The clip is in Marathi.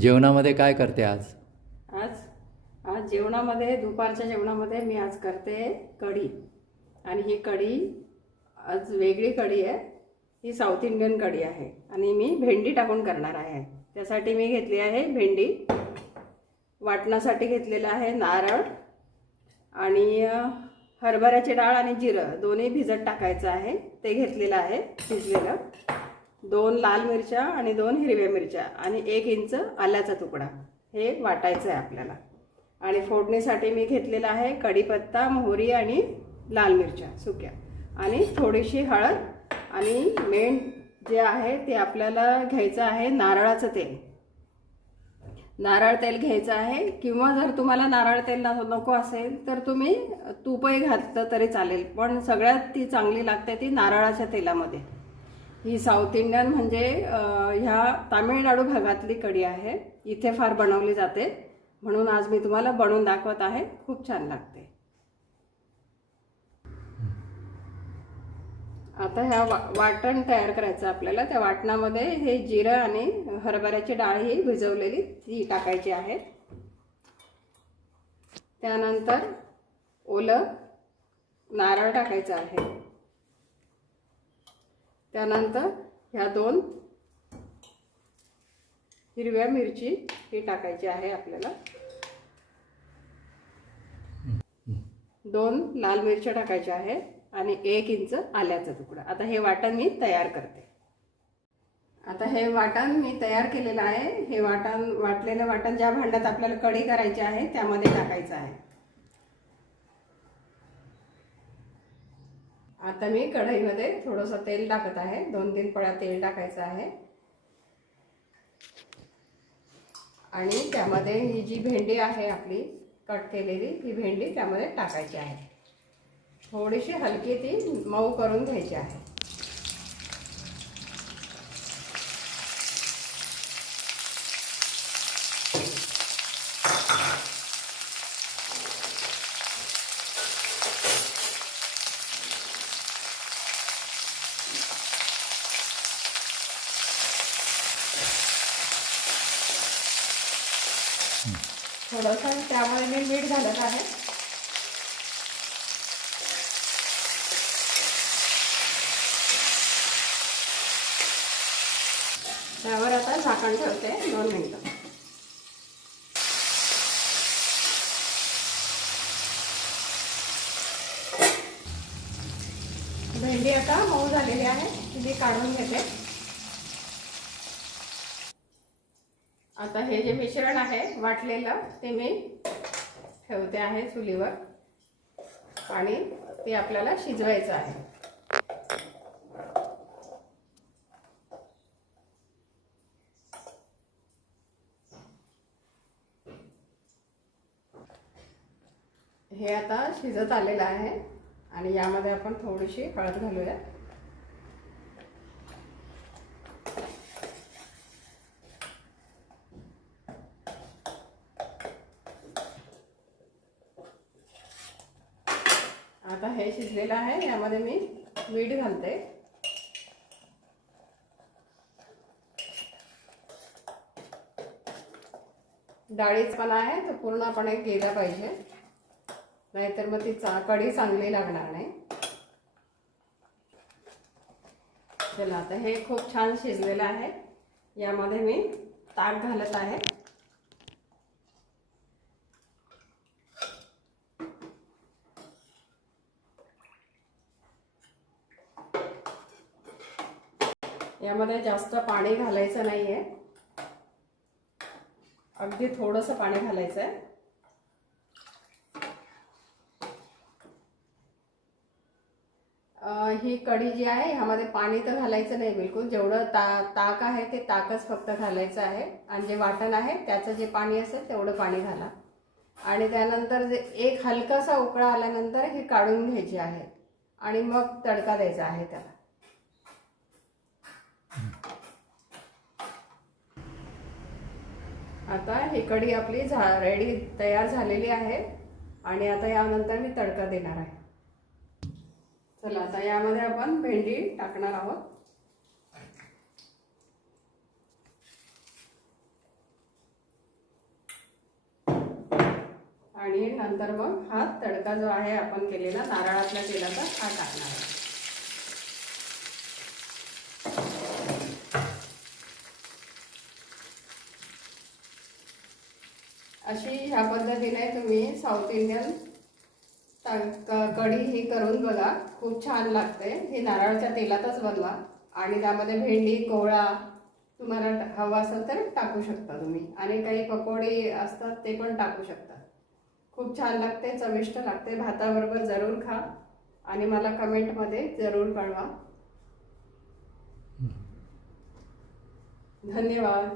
जेवणामध्ये काय करते आज? आज आज जेवणामध्ये दुपारच्या जेवणामध्ये मी आज करते कढी. आणि ही कढी आज वेगळी कढी आहे. ही साऊथ इंडियन कढी आहे आणि मी भेंडी टाकून करणार आहे. त्यासाठी मी घेतली आहे भेंडी. वाटणासाठी घेतलेलं आहे नारळ आणि हरभऱ्याची डाळ आणि जिरं दोन्ही भिजत टाकायचं आहे, ते घेतलेलं आहे भिजलेलं. 2 लाल मिरच्या आणि 2 हिरव्या मिरच्या आणि 1 इंच आल्याचा तुकडा हे वाटायचं आहे आपल्याला. आणि फोडणीसाठी मी घेतलेला आहे कढीपत्ता, मोहरी आणि लाल मिरच्या सुक्या आणि थोडीशी हळद. आणि मेन जे आहे ते आपल्याला घ्यायचं आहे नारळाचं तेल. नारळ तेल घ्यायचं आहे, किंवा जर तुम्हाला नारळ तेल नको असेल तर तुम्ही तूपही घातलं तरी चालेल, पण सगळ्यात ती चांगली लागते ती नारळाच्या तेलामध्ये. ही साऊथ इंडियन म्हणजे ह्या तामिळनाडू भागातली कढी आहे. इथे फार बनवली जाते, म्हणून आज मी तुम्हाला बनवून दाखवत आहे. खूप छान लागते. आता ह्या वाटण तयार करायचं आपल्याला. त्या वाटणामध्ये हे जिरं आणि हरभऱ्याची डाळ ही भिजवलेली ती टाकायची आहे. त्यानंतर ओलं नारळ टाकायचं आहे. त्यानंतर ह्या 2 हिरव्या मिरची ही टाकायची आहे आपल्याला. 2 लाल मिरच्या टाकायच्या आहे आणि 1 इंच आल्याचा तुकडा. आता हे वाटण मी तयार करते. आता हे वाटण मी तयार केलेलं आहे. हे वाटलेलं वाटण ज्या भांड्यात आपल्याला कढी करायची आहे त्यामध्ये टाकायचं आहे. आता मी कढईमध्ये थोडंसं तेल टाकत आहे. 2-3 पळ्या तेल टाकायचं आहे. आणि त्यामध्ये ही जी भेंडी आहे आपली कट केलेली, ही भेंडी त्यामध्ये टाकायची आहे. थोडीशी हलकी ती मऊ करून घ्यायची आहे. थोडंसं त्यामध्ये मी मीठ घालत आहे. त्यावर आता झाकण ठेवते 2 मिनिटं. भेंडी आता मऊ झालेली आहे, ती काढून घेते. आता हे जे मिश्रण आहे वाटलेलं ते मी ठेवते आहे चुलीवर. आणि ते आपल्याला शिजवायचं आहे. हे आता शिजत आलेलं आहे आणि यामध्ये आपण थोडीशी हळद घालूया. आता हे शिजलेलं आहे, यामध्ये मी मीठ घालते. डाळीच पण आहे तो पूर्णपणे गेला पाहिजे, नाहीतर मग ती कढी चांगली लागणार नाही. चला आता हे खूप छान शिजलेलं आहे. यामध्ये मी ताक घालत आहे. यामध्ये जास्त पाणी घालायचं नाहीये, अगदी थोडंसं पाणी घालायचं आहे. ही कढी जी आहे ह्यामध्ये पाणी तर घालायचं नाही बिलकुल. जेवढं ताक आहे ते ताकच फक्त घालायचं आहे. आणि जे वाटण आहे त्याचं जे पाणी असेल तेवढं पाणी घाला. आणि त्यानंतर जे एक हलकासा उकळा आल्यानंतर हे काढून घ्यायचे आहे आणि मग तडका द्यायचा आहे त्याला. आता ही कढी आपली रेडी तयार झालेली आहे आणि आता यानंतर मी तडका देणार आहे. चला आता यामध्ये आपण भेंडी टाकणार आहोत. आणि नंतर मग हा तडका जो आहे आपण केलेला नारळातल्या तेलाचा हा टाकणार आहे. अशी ह्या पद्धतीने तुम्ही साऊथ इंडियन कढी ही करून बघा, खूप छान लागते. हे नारळाच्या तेलातच बनवा आणि त्यामध्ये भेंडी, कोवळा तुम्हाला हवा असेल तर टाकू शकता तुम्ही, आणि काही पकोडी असतात ते पण टाकू शकता. खूप छान लागते, चविष्ट लागते. भाताबरोबर जरूर खा आणि मला कमेंटमध्ये जरूर कळवा. धन्यवाद.